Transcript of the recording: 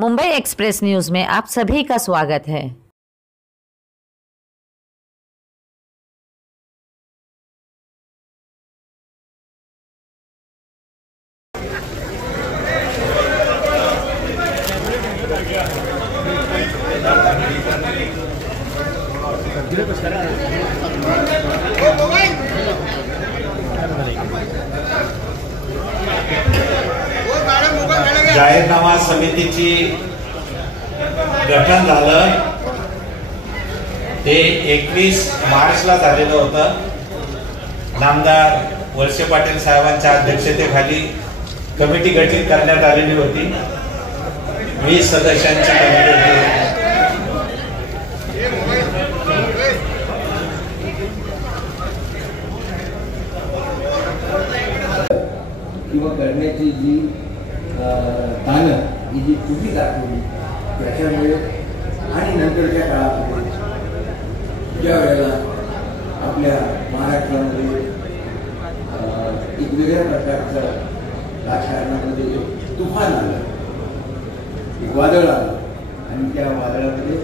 Mumbai express news में आप सभी का स्वागत है। जाहीरनामा समितीची गठन झालं ते 21 मार्चला झालेलं होतं। नामदार वळसे पाटील साहेबांच्या अध्यक्षतेखाली कमिटी गठीत करण्यात आलेली होती। 20 सदस्यांची कमिटी होती। किंवा करण्याची जी ताणं ही जी कृती दाखवली त्याच्यामुळे आणि नंतरच्या काळामध्ये ज्या वेळेला आपल्या महाराष्ट्रामध्ये एक वेगळ्या प्रकारचं राजकारणामध्ये तुफान आलं, एक वादळ आलं आणि त्या वादळामध्ये